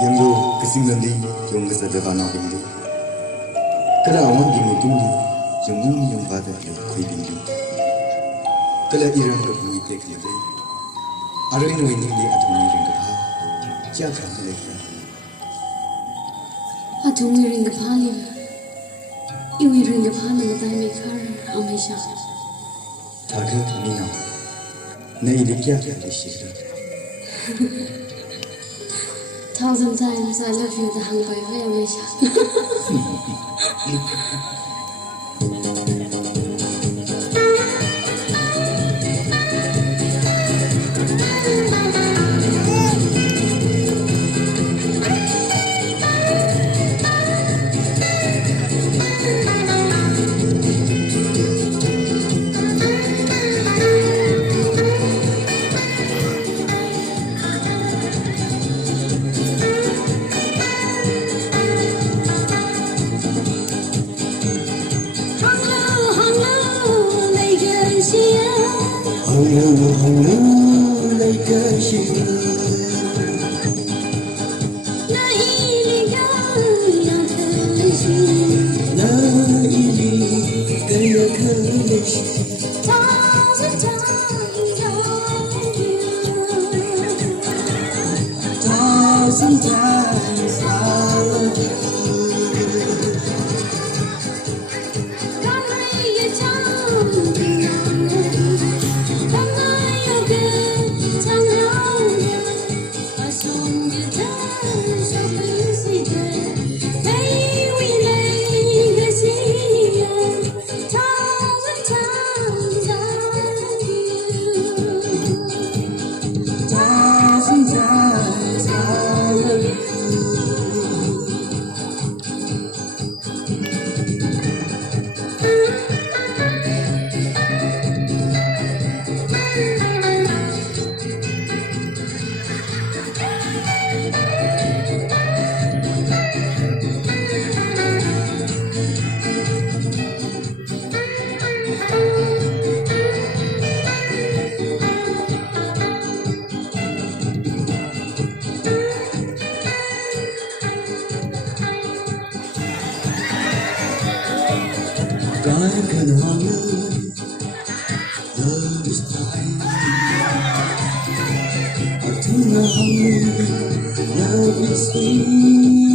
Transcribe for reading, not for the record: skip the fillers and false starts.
Yango kesingandi yung kasadavano bindi. Kala awang gimitundi yung bada yung koi bindi. Kala irang kapui teklide. Aroy no inindi atumi ring kapha. Kya khan lekha. Atumi ring kapha ni. Iwi ring kapha na matai me khar hamisha. Thakha thani na. Nahi de kya kya lishira. Thousand times I love you the hang by hamisha. Hung like a ship. Sometimes I love you. God can honor love is dying. I do not hungry, love is sweet.